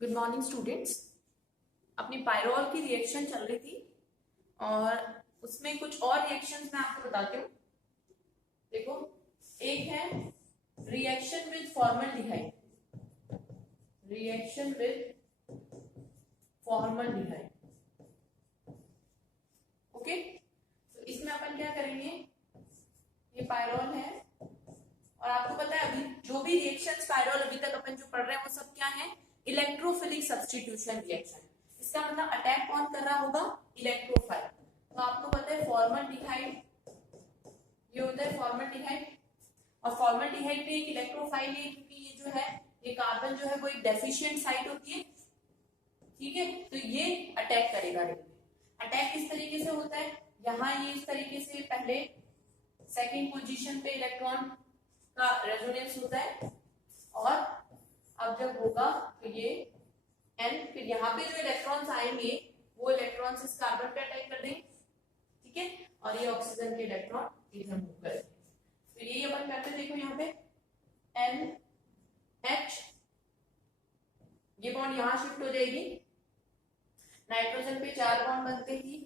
Good morning students. अपनी pyrrole की reaction चल रही थी और उसमें कुछ और रिएक्शंस मैं आपको बताती हूँ। देखो, एक है reaction with formaldehyde. Reaction with formaldehyde, okay. तो इसमें अपन क्या करेंगे, ये पायरोल है और आपको पता है अभी जो भी रिएक्शंस पायरोल अभी तक अपन जो पढ़ रहे हैं वो सब क्या है, इलेक्ट्रोफिलिक सब्स्टिट्यूशन रिएक्शन। इसका मतलब अटैक कौन कर रहा होगा, इलेक्ट्रोफाइल। तो आपको पता है फॉर्मल्डिहाइड, ये होता है फॉर्मल्डिहाइड, और फॉर्मल्डिहाइड भी एक इलेक्ट्रोफाइल है क्योंकि ये जो है, ये कार्बन जो है वो एक डेफिशिएंट साइट होती है, ठीक है। तो ये अटैक करेगा। अटैक किस तरीके से होता है, यहाँ ये इस तरीके से पहले सेकंड पोजीशन पे इलेक्ट्रॉन का रेजोनेंस होता है और अब जब होगा तो ये एन, फिर यहाँ पे जो इलेक्ट्रॉन्स आएंगे वो इलेक्ट्रॉन्स इस कार्बन पे अटैक कर देंगे, ठीक है, और ये ऑक्सीजन के इलेक्ट्रॉन इधर मूव करेंगे। तो यही अपन करते, देखो यहाँ पे एन एच, ये बॉन्ड यहाँ शिफ्ट हो जाएगी, नाइट्रोजन पे 4 बॉन्ड बनते ही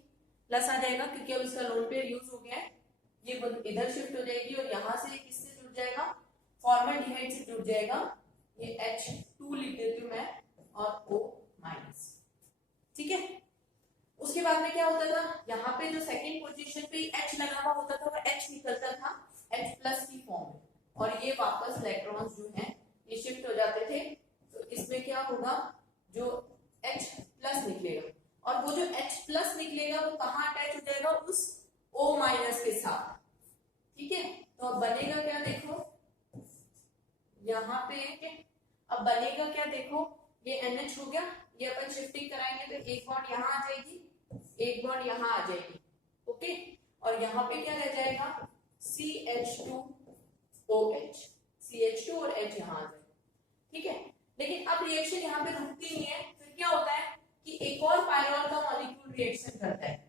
प्लस आ जाएगा क्योंकि अब इसका लोन पेयर यूज हो गया है, ये इधर शिफ्ट हो जाएगी और यहाँ से किससे जुड़ जाएगा, फॉर्मल्डिहाइड से जुड़ जाएगा। ये H2 लिख देती हूँ मैं और O माइनस, ठीक है। उसके बाद में क्या होता था, यहाँ पे जो सेकंड पोजीशन पे H लगा हुआ होता था वो H निकलता था H प्लस की फॉर्म में और ये वापस इलेक्ट्रॉन्स जो हैं ये शिफ्ट हो जाते थे। तो इसमें क्या होगा, जो H प्लस निकलेगा और वो जो H प्लस निकलेगा वो कहाँ अटैच हो जाएगा, उस O माइनस के साथ, ठीक है। तो अब बनेगा क्या, देखो यहाँ पे अब बनेगा क्या, देखो ये NH हो गया, ये अपन शिफ्टिंग कराएंगे तो एक बॉन्ड यहाँ आ जाएगी, एक बॉन्ड यहाँ आ जाएगी, ओके। और यहाँ पे क्या रह जाएगा, CH2OH, CH2 और H यहाँ आ जाएगा, ठीक है। लेकिन अब रिएक्शन यहाँ पे रुकती नहीं है, फिर क्या होता है कि एक और पायरोल का मॉलिक्यूल रिएक्शन करता है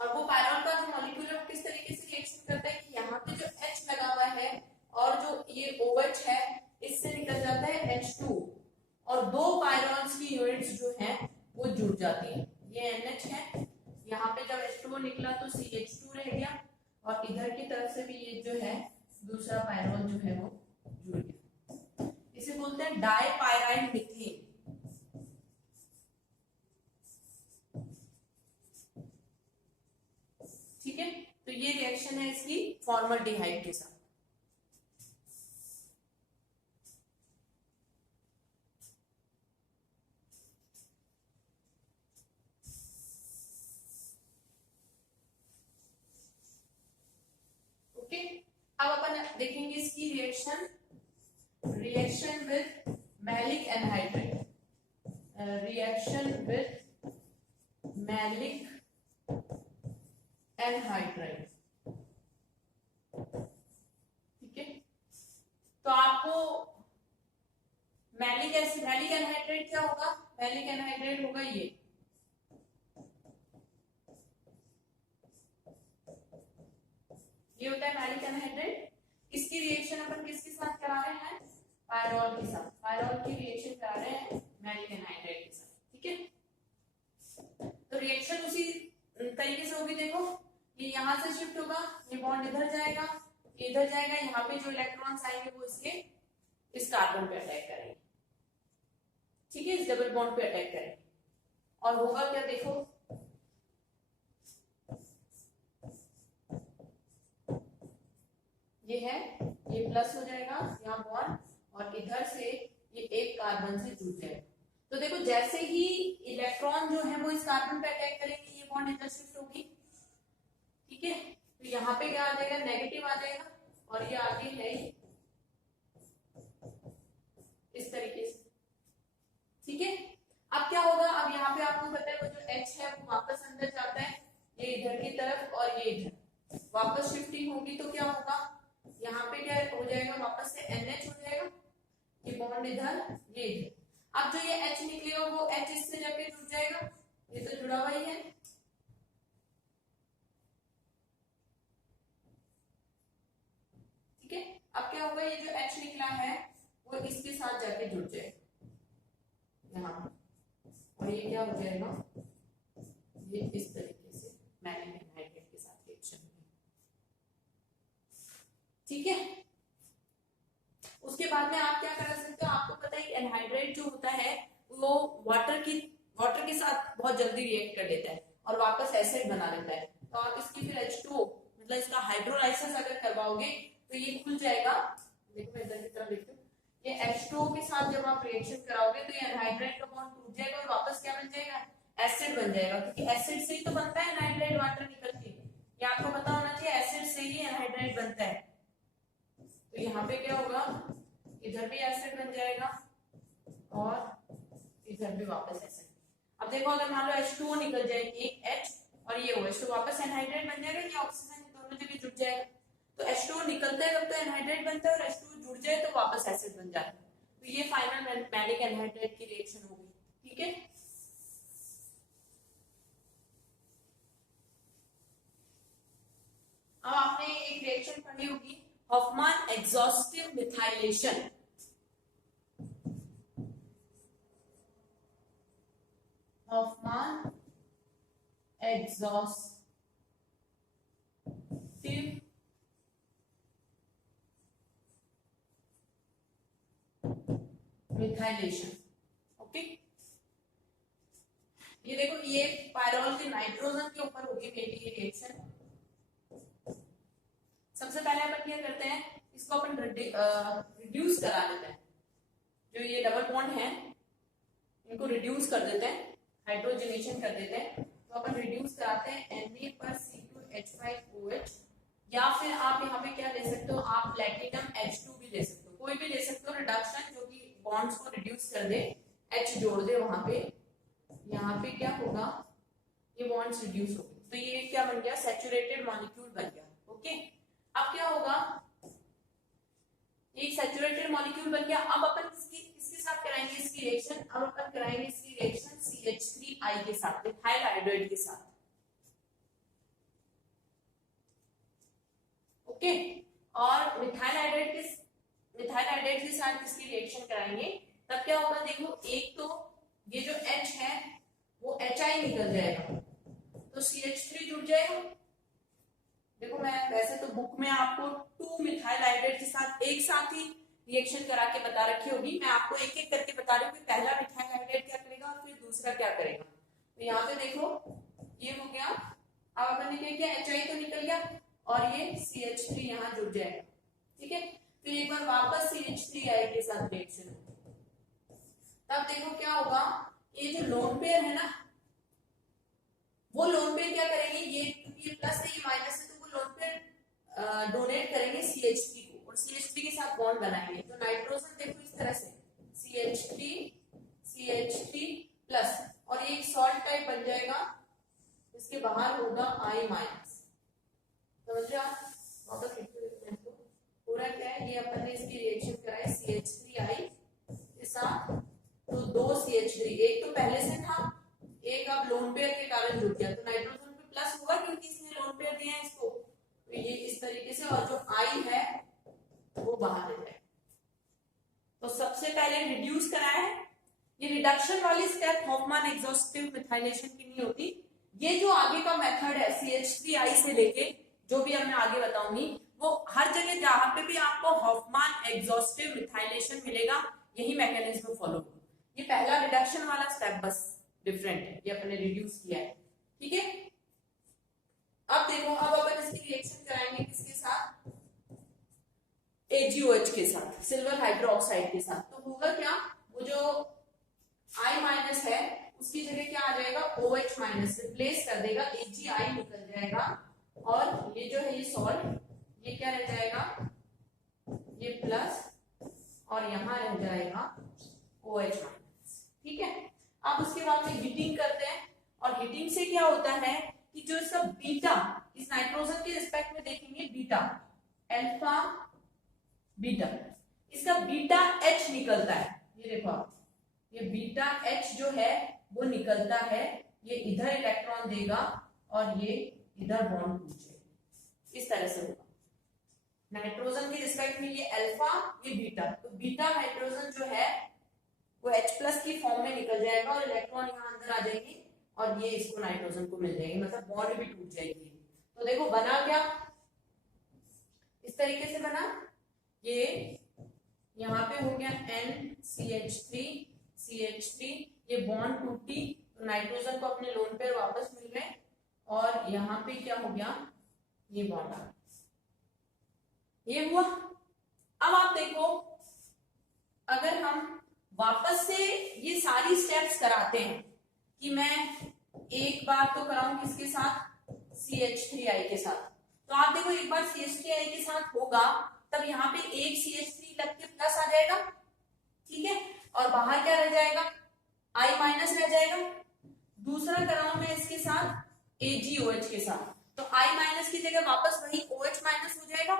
और वो पायरोल का जो मॉलिक्यूल है वो किस तरीके से रिएक्शन करता है कि यहाँ पे जो H लगा हुआ है और जो ये OH है इससे निकल जाता है H2 और दो पायरोल्स की यूनिट्स जो हैं वो जुड़ जाती हैं। ये NH है, यहाँ पे जब H2O निकला तो CH2 रह गया और इधर की तरफ से भी ये जो है दूसरा पायरोल जो है वो जुड़ गया। इसे बोलते हैं डाइपायराइल मीथेन, ठीक है। तो ये रिएक्शन है इसकी फॉर्मल्डिहाइड के साथ। ओके, अब अपन देखेंगे इसकी reaction, reaction with maleic anhydride, reaction with maleic anhydride, ठीक है। तो आपको मैलिक एनहाइड्राइड क्या होगा, मैलिक एनहाइड्राइड होगा ये होता है मैलिक एनहाइड्राइड। इसकी रिएक्शन अपन किसके साथ करा रहे हैं, पायरोल के साथ, पायरोल की रिएक्शन करा रहे हैं मैलिक एनहाइड्राइड के साथ, ठीक है। तो रिएक्शन उसी तरीके से होगी, देखो ये यहाँ से शिफ्ट होगा, ये बॉन्ड इधर जाएगा, इधर जाएगा, यहाँ पे जो इलेक्ट्रॉन्स आएंगे वो इसके इस कार्बन पे अटैक करेंगे, ठीक है, इस डबल बॉन्ड पे अटैक करेंगे और होगा क्या, देखो ये है, ये प्लस हो जाएगा यहाँ बॉन्ड और इधर से ये एक कार्बन से जुड़ जाएगा। तो देखो जैसे ही इलेक्ट्रॉन जो है वो इस कार्बन पे अटैक करेंगे ये बॉन्ड इधर शिफ्ट होगी, ठीक है। तो यहाँ पे क्या आ जाएगा, नेगेटिव आ जाएगा और ये आगे है इस तरीके से, ठीक है। अब क्या होगा, अब यहाँ पे आपको पता है वो जो H है वो वापस अंदर जाता है, ये इधर की तरफ और ये इधर वापस शिफ्टिंग होगी तो क्या होगा, यहाँ पे क्या हो जाएगा, वापस से NH हो जाएगा, ये बॉन्ड इधर ये इधर। अब जो ये H निकलेगा वो H इससे जाके जुड़ जाएगा, ये तो जुड़ा हुआ ही है, ठीक है। अब क्या होगा, ये जो H निकला है वो इसके साथ जाके जुड़ जाएगा, और ये क्या हो जाएगा, ये इस तरीके से मैलिक एनहाइड्रेट के साथ रिएक्शन होगी। ठीक है, उसके बाद में आप क्या कर सकते हो, आपको पता है एनहाइड्रेट जो होता है वो वाटर के साथ बहुत जल्दी रिएक्ट कर देता है और वापस एसिड बना देता है। तो आप इसकी फिर H2O मतलब इसका हाइड्रोलाइसिस अगर करवाओगे तो ये खुल जाएगा। देखो इधर की तरफ देखो, ये H2O के साथ जब आप रिएक्शन कराओगे तो ये एनहाइड्रेट का बॉन्ड टूट जाएगा और वापस क्या बन जाएगा, एसिड बन जाएगा, क्योंकि एसिड से ही तो बनता है एनहाइड्रेट वाटर निकल के। ये आपको पता होना चाहिए, एसिड से ही एनहाइड्रेट बनता है। तो यहाँ पे क्या होगा, इधर भी एसिड बन जाएगा और इधर भी वापस एसिड। अब देखो अगर मान लो H2O निकल जाए, एक H और ये OH, तो वापस एनहाइड्रेट बन जाएगा, ये ऑक्सीजन दोनों जगह जुड़ जाएगा। तो H2O निकलता है तब तो एनहाइड्रेट बनता है और H2O जुड़ जाए तो वापस एसिड बन जाता है। तो ये फाइनल मैलिक एनहाइड्रेट की रिएक्शन होगी। ठीक है, अब आपने एक रिएक्शन पढ़ी होगी, Hofmann exhaustive methylation. Hofmann exhaustive methylation. Okay, ये देखो ये पायरोल के नाइट्रोजन के ऊपर होगी मेरी ये रिएक्शन। सबसे पहले अपन क्या करते हैं, इसको अपन रिड्यूस करा देते हैं, जो ये डबल बॉन्ड है इनको रिड्यूस कर देते हैं, हाइड्रोजनेशन कर देते हैं। तो अपन रिड्यूस कराते हैं Na पर C2H5OH, या फिर आप यहाँ पे क्या ले सकते हो, आप प्लेटिनम H2 भी ले सकते हो, कोई भी ले सकते हो रिडक्शन जो कि बॉन्ड्स को रिड्यूस कर दे, H जोड़ दे वहां पे। यहाँ पे क्या होगा, ये बॉन्ड्स रिड्यूस हो गए, तो ये क्या बन गया, सैचुरेटेड मॉलिक्यूल बन गया। ओके, अब क्या होगा, ये सैचुरेटेड मॉलिक्यूल बन गया। अब अपन इसके साथ कराएंगे इसकी रिएक्शन, अब अपन कराएंगे इसकी रिएक्शन CH3I के साथ, मिथाइल हाइड्राइड के साथ। ओके, और मिथाइल हाइड्राइड के साथ इसकी रिएक्शन कराएंगे, तब क्या होगा, देखो एक तो ये जो H है वो HI निकल जाएगा, तो CH3 जुड़ जाएगा। देखो मैं वैसे तो बुक में आपको 2 मिथाइल हाइड्राइड के साथ एक साथ ही रिएक्शन करा के बता रखी होगी, मैं आपको एक एक करके बता रही हूँ कि पहला मिथाइल हाइड्राइड क्या करेगा और फिर दूसरा क्या करेगा। तो यहाँ पे देखो ये हो गया, अब अपन ने क्या किया, HI तो निकल गया और ये CH3 यहाँ जुड़ जाएगा। ठीक है, फिर एक बार वापस CH3I के साथ रिएक्शन होगी, तब देखो क्या होगा, ये जो लोन पेयर है ना, वो लोन पेयर क्या करेंगे, ये प्लस है ये माइनस है, तो वो लोन पेयर डोनेट करेंगे CH3 को और CH3 के साथ बॉन्ड बनाएंगे। तो नाइट्रोजन देखो इस तरह से CH3 प्लस, और ये एक सॉल्ट टाइप बन जाएगा, इसके बाहर होगा I माइनस। समझ रहे आप, वापस पूरा क्या है, ये अपन ने इसकी रिएक्शन कराई CH3I के साथ, तो 2 CH3, एक तो पहले से था, एक अब लोन पेयर के कारण जुड़ गया, तो नाइट्रोजन पे प्लस होगा क्योंकि इसने लोन पेयर दिया है इसको, तो ये इस तरीके से, और जो I है वो बाहर आ जाए। तो सबसे पहले रिड्यूस कराया है, ये रिडक्शन वाली स्टेप हॉफमान एग्जॉस्टिव मिथाइलेशन की नहीं होती। ये जो आगे का मेथड है CH3I से लेके जो भी अब मैं आगे बताऊंगी, वो हर जगह जहां पे भी आपको हॉफमान एग्जॉस्टिव मिथाइलेशन मिलेगा यही मैकेनिज्म फॉलो होगा। ये पहला रिडक्शन वाला स्टेप बस डिफरेंट है, ये अपने रिड्यूस किया है। ठीक है, अब देखो, अब अपन इसकी रिएक्शन कराएंगे किसके साथ, AgOH के साथ, सिल्वर हाइड्रोक्साइड के साथ। तो होगा क्या, वो जो I माइनस है उसकी जगह क्या आ जाएगा, OH माइनस, रिप्लेस कर देगा, AgI निकल जाएगा, और ये जो है ये सॉल्ट, ये क्या रह जाएगा, ये प्लस, और यहाँ रह जाएगा OH माइनस। ठीक है, अब उसके बाद में हीटिंग करते हैं, और हीटिंग से क्या होता है कि जो इसका बीटा, इस नाइट्रोजन के रिस्पेक्ट में देखेंगे बीटा, अल्फा बीटा, इसका बीटा H निकलता है, ये देखो आप, ये बीटा H जो है वो निकलता है, ये इधर इलेक्ट्रॉन देगा और ये इधर बॉन्ड टूट जाएगा, इस तरह से होगा। नाइट्रोजन के रिस्पेक्ट में ये अल्फा, ये बीटा, तो बीटा हाइड्रोजन जो है वो H प्लस की फॉर्म फॉर्म में निकल जाएगा और इलेक्ट्रॉन यहाँ अंदर आ जाएंगे और ये इसको नाइट्रोजन को मिल जाएगी, मतलब बॉन्ड भी टूट जाएगी। तो देखो बना क्या, इस तरीके से बना, ये यहाँ पे हो गया NCH3 ये बॉन्ड टूटी तो नाइट्रोजन को अपने लोन पेयर वापस मिल गए और यहाँ पे क्या हो गया, ये बॉन्ड आ गया, ये हुआ। अब आप देखो अगर हम वापस से ये सारी स्टेप्स कराते हैं कि मैं एक बार तो कराऊं किसके साथ, CH3I के साथ, तो आप देखो एक बार CH3I के साथ होगा तब यहाँ पे एक CH3 लग के प्लस आ जाएगा, ठीक है, और बाहर क्या रह जाएगा, I माइनस रह जाएगा। दूसरा कराऊं मैं इसके साथ AgOH के साथ, तो I माइनस की जगह वापस वही OH माइनस हो जाएगा।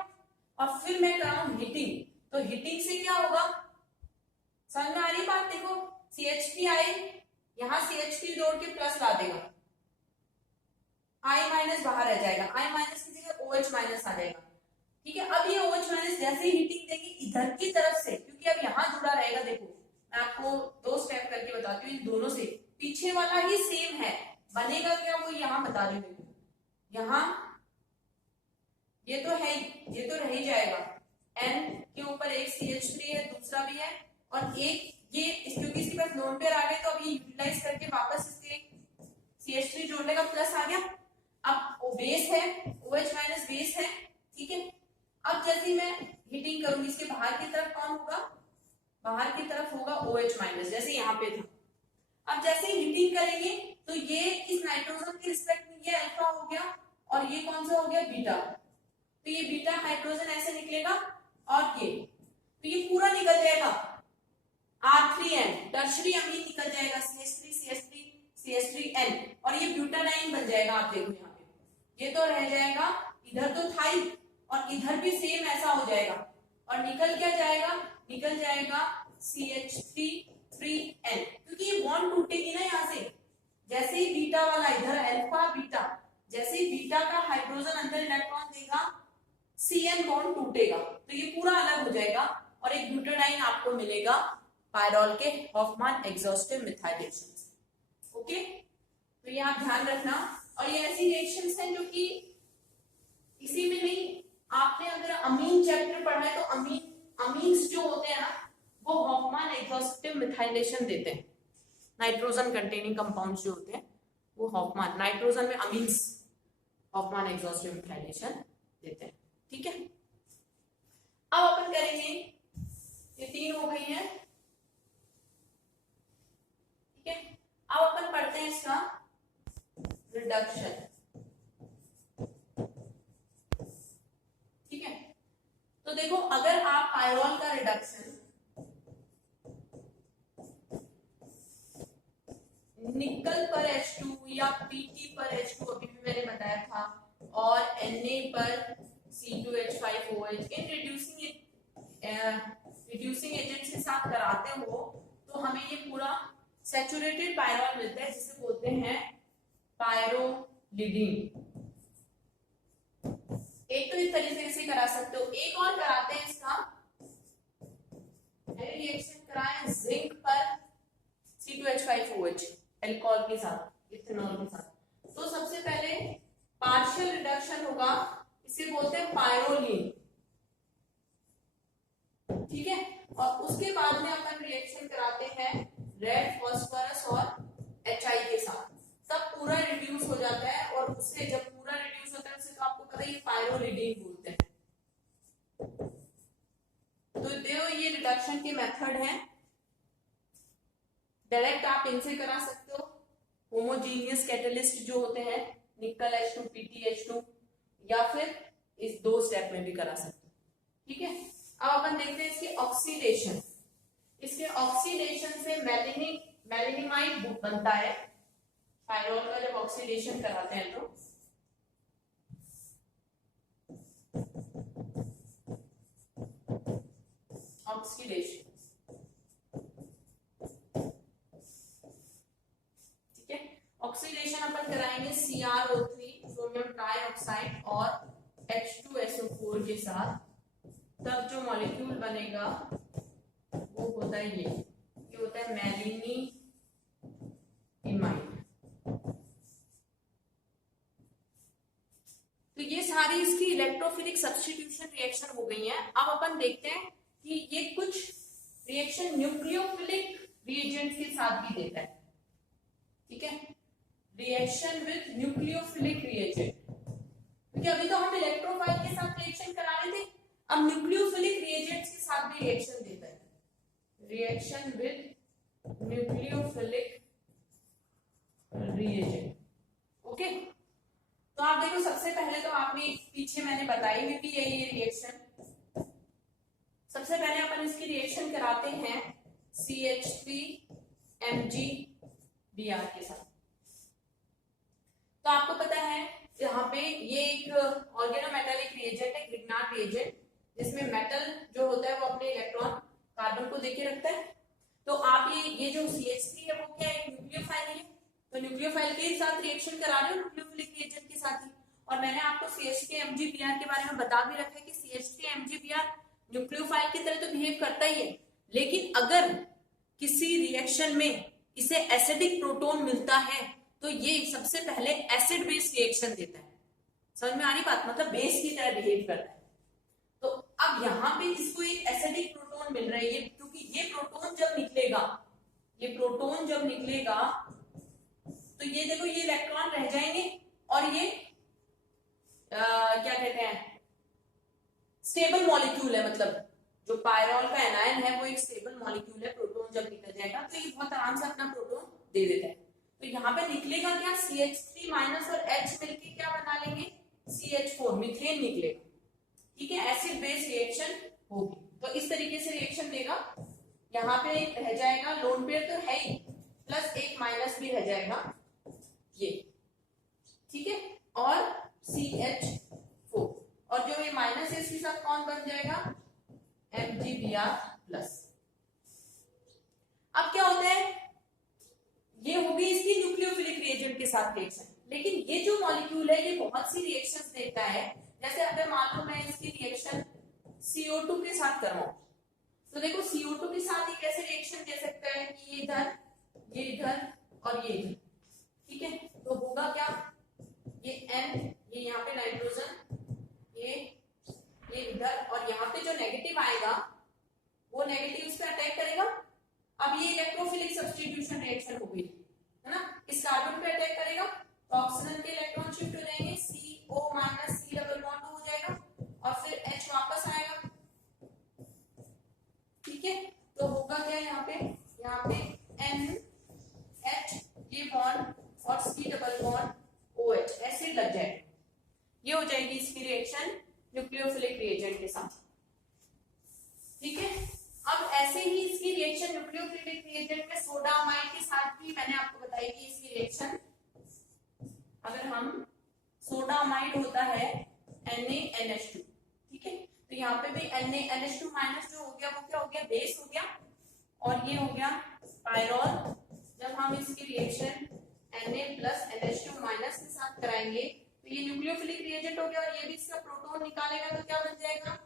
और फिर मैं कराऊं हीटिंग, तो हीटिंग से क्या होगा, समझ में आ रही बात, देखो CH3I यहाँ CH3 जोड़ के प्लस ला देगा, I माइनस बाहर रह जाएगा, I माइनस की जगह OH माइनस आ जाएगा, ठीक है। अब ये OH माइनस जैसे ही हीटिंग देगी इधर की तरफ से, क्योंकि अब यहाँ जुड़ा रहेगा, देखो मैं आपको दो स्टेप करके बताती हूँ, इन दोनों से पीछे वाला ही सेम है, बनेगा क्या वो यहाँ बता रही हूँ, यहाँ ये तो है, ये तो रह ही जाएगा, N के ऊपर एक CH3 है, दूसरा भी है, और एक ये क्योंकि इसके पास लोन पेयर आ गए तो अब ये यूटिलाइज करके वापस इसके CH3 जोड़ने का प्लस आ गया। अब वो बेस है, OH माइनस बेस है, ठीक है। अब जैसे मैं हीटिंग करूंगी इसके बाहर की तरफ कौन होगा, बाहर की तरफ होगा OH माइनस, जैसे यहाँ पे था। अब जैसे हीटिंग करेंगे तो ये इस नाइट्रोजन के रिस्पेक्ट में ये अल्फा हो गया और ये कौन सा हो गया, बीटा, तो ये बीटा हाइड्रोजन ऐसे निकलेगा और ये तो ये पूरा निकल जाएगा, R3N टर्शरी अमीन निकल जाएगा, CH3 और ये ब्यूटाडाइन बन जाएगा। आप देखो यहाँ पे ये तो रह जाएगा, इधर तो था ही और इधर भी सेम ऐसा हो जाएगा और निकल क्या जाएगा, निकल जाएगा CH3N, क्योंकि ये बॉन्ड टूटेगी ना यहाँ से, जैसे ही बीटा वाला इधर अल्फा बीटा, जैसे ही बीटा का हाइड्रोजन अंदर इलेक्ट्रॉन देगा CN बॉन्ड टूटेगा तो ये पूरा अलग हो जाएगा और एक ब्यूटाडाइन आपको मिलेगा पायरोल के हॉफमैन एग्जॉस्टिव मिथाइलेशन। ओके, तो ये आप ध्यान रखना। और ये ऐसी रिएक्शंस हैं जो कि इसी में नहीं, आपने अगर अमीन चैप्टर पढ़ा है तो अमीन्स जो होते हैं ना वो हॉफमैन एग्जॉस्टिव मिथाइलेशन देते हैं, नाइट्रोजन कंटेनिंग कंपाउंड्स जो होते हैं वो हॉफमैन, नाइट्रोजन में अमीन्स हॉफमैन एग्जॉस्टिव मिथाइलेशन देते हैं, ठीक है। अब अपन करेंगे, ये तीन हो गई है, ठीक है। अब अपन पढ़ते हैं इसका रिडक्शन, ठीक है। तो देखो अगर आप पायरोल का रिडक्शन निकल पर H2 या Pt पर H2 अभी भी मैंने बताया था और Na पर C2H5OH इन रिड्यूसिंग एजेंट्स के साथ कराते हो तो हमें ये पूरा सैचुरेटेड पायरोल मिलता है जिसे बोलते हैं पायरोलिडीन। एक तो इस तरीके से करा सकते हो, एक और कराते हैं इसका रिएक्शन कराएं जिंक पर C2H5OH एल्कोहल के साथ, इथेनॉल के साथ। तो सबसे पहले पार्शियल रिडक्शन होगा, इसे बोलते हैं पायरोलीन, ठीक है। और उसके बाद में अपन रिएक्शन कराते हैं रेड फास्फोरस और HI के साथ, तब पूरा रिड्यूस हो जाता है और उससे जब पूरा रिड्यूस होता है उसे तो आपको पता है ये पायरोलिडीन बोलते हैं। तो देखो ये रिडक्शन के मेथड हैं, डायरेक्ट आप इनसे करा सकते हो, होमोजीनियस कैटलिस्ट जो होते हैं निकल H2 PtH2, या फिर इस दो स्टेप में भी करा सकते हो, ठीक है। अब अपन देखते हैं इसकी ऑक्सीडेशन, इसके ऑक्सीडेशन से मेलेनिमाइड बनता है, पायरोल का जब ऑक्सीडेशन कराते हैं तो ऑक्सीडेशन, ठीक है। ऑक्सीडेशन अपन कराएंगे CrO3 सोडियम ट्राइऑक्साइड और H2SO4 के साथ, तब जो मॉलिक्यूल बनेगा वो होता है ये होता है मेलेनी अपन देखते हैं कि ये कुछ रिएक्शन न्यूक्लियोफिलिक रिएजेंट के साथ भी देता है, ठीक है, रिएक्शन विद न्यूक्लियोफिलिक रिएजेंट, क्योंकि अभी तो हम इलेक्ट्रोफाइल के साथ रिएक्शन करा रहे थे, अब न्यूक्लियोफिलिक रिएजेंट्स के साथ भी रिएक्शन देता है, reaction with nucleophilic reagent. Okay, तो आप देखो सबसे पहले तो आपने पीछे मैंने बताई हुई भी है ये रिएक्शन। सबसे पहले अपन इसकी रिएक्शन कराते हैं CH3MgBr के साथ। तो आपको पता है यहाँ पे ये एक ऑर्गेनोमेटालिक रिएजेंट है, ग्रिग्नार्ड रिएजेंट, जिसमें मेटल जो होता है वो अपने इलेक्ट्रॉन कार्बन को देके रखता है। तो आप ये जो CH3 है वो क्या है, न्यूक्लियोफाइल है, तो न्यूक्लियोफाइल के साथ रिएक्शन करा रहे हो न्यूक्लियोफिलिक रिएजेंट के साथ ही। और मैंने आपको CH3MgBr के बारे में बता भी रखा है कि CH3MgBr न्यूक्लियोफाइल की तरह तो बिहेव करता ही है, लेकिन अगर किसी रिएक्शन में इसे एसिडिक प्रोटॉन मिलता है तो ये सबसे पहले एसिड बेस रिएक्शन देता है। समझ में आ रही बात, मतलब बेस की तरह बिहेव करता है। तो अब यहाँ पे इसको एक एसिडिक प्रोटॉन मिल रहा है, ये क्योंकि ये प्रोटॉन जब निकलेगा तो ये देखो ये इलेक्ट्रॉन रह जाएंगे और ये क्या कहते हैं, स्टेबल मॉलिक्यूल है, मतलब जो पायरॉल का एनायन है वो एक स्टेबल मॉलिक्यूल है। प्रोटॉन जब निकल जाएगा तो ये बहुत आराम से अपना प्रोटॉन दे देता है। तो यहाँ पे निकलेगा क्या, CH3 माइनस और H मिलके क्या बना लेंगे, CH4, मीथेन निकलेगा, ठीक है, एसिड बेस रिएक्शन होगी। तो इस तरीके से रिएक्शन देगा। यहाँ पे रह जाएगा लोन पेयर तो है ही, प्लस एक माइनस भी रह जाएगा ये, ठीक है, और CH4, और जो ये माइनस है इसके साथ कौन बन जाएगा, MgBr प्लस। अब क्या होता है, ये होगी इसकी न्यूक्लियोफिलिक रिएजेंट के साथ रिएक्शन, लेकिन ये जो मॉलिक्यूल है ये बहुत सी रिएक्शंस देता है। जैसे अगर मान लो मैं इसकी रिएक्शन CO2 के साथ करवाऊं, तो देखो CO2 के साथ ये कैसे रिएक्शन दे सकता है कि ये इधर और ये इधर, ठीक है, तो होगा क्या, ये N, ये यहाँ पे नाइट्रोजन, ये इधर, और यहाँ पे जो नेगेटिव आएगा वो नेगेटिव इस पे अटैक करेगा। अब ये इलेक्ट्रोफिलिक सब्स्टिट्यूशन रिएक्शन हो गई है ना, इस कार्बन पे अटैक करेगा तो ऑक्सीजन के इलेक्ट्रॉन शिफ्ट हो जाएंगे, CO minus C double bond हो जाएगा और फिर H वापस आएगा, ठीक है। तो होगा क्या यहाँ पे NH ये बॉन्ड और C double bond OH, acid लग जाएगा। ये हो जाएगी इसकी रिएक्शन न्यूक्लियोफिलिक रिएजेंट के साथ, ठीक है। अब ऐसे ही इसकी रिएक्शन न्यूक्लियोफिलिक रिएजेंट में सोडामाइड के साथ भी मैंने आपको बताई कि इसकी रिएक्शन, अगर हम सोडामाइड होता है NaNH2, ठीक है, तो यहाँ पे भी NaNH2 माइनस जो हो गया वो क्या हो गया, बेस हो गया, और ये हो गया पायरॉल। जब हम इसकी reaction Na plus NH2 minus के साथ कराएंगे तो ये न्यूक्लियोफिलिक रिएजेंट हो गया, और ये भी इसका प्रोटॉन निकालेगा तो क्या बन जाएगा,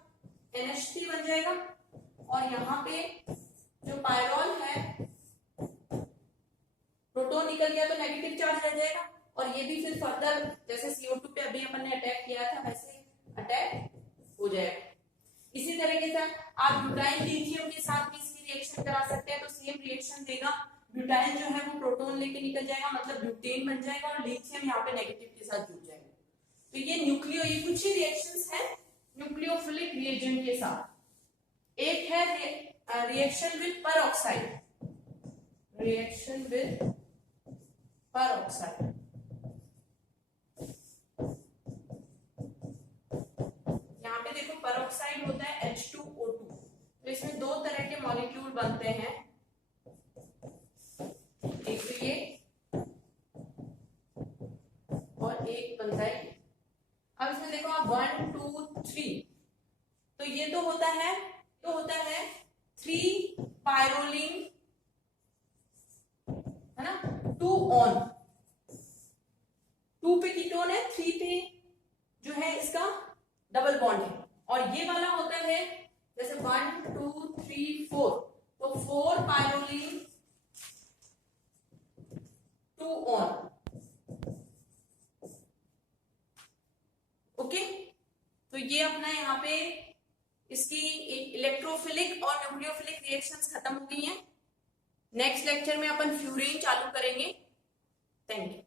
NH3 बन जाएगा। और यहाँ पे जो पायरॉल है, प्रोटॉन निकल गया तो नेगेटिव चार्ज रह जाएगा, और ये भी फिर फर्दर जैसे CO2 पे अभी अपन ने अटैक किया था वैसे अटैक हो जाएगा। इसी तरीके से आप ब्यूटाइल लिथियम के साथ भी इसकी रिएक्शन करा सकते हैं, तो सेम रिएक्शन देगा। ब्यूटाइल जो है वो प्रोटॉन लेके निकल जाएगा, मतलब ब्यूटेन बन जाएगा, और लिथियम यहाँ पे नेगेटिव के साथ जुड़ जाएगा। तो ये कुछ ही रिएक्शंस है न्यूक्लियोफिलिक रिएजेंट के साथ। एक है reaction with peroxide, reaction with peroxide. यहाँ पे देखो परऑक्साइड होता है H2O2, तो इसमें दो तरह के मॉलिक्यूल बनते हैं, एक तो ये और एक बनता है ये। अब इसमें देखो आप 1 2 3, तो ये तो होता है 3 पायरोलिन, है ना, 2 ऑन, 2 पे कीटोन है, 3 पे जो है इसका डबल बॉन्ड है, और ये वाला होता है जैसे 1 2 3 4, तो 4 पायरोलिन 2 ऑन, ओके। तो ये अपना यहाँ पे इसकी इलेक्ट्रोफिलिक और न्यूक्लियोफिलिक रिएक्शंस खत्म हो गई हैं। नेक्स्ट लेक्चर में अपन फ्यूरीन चालू करेंगे। Thank you.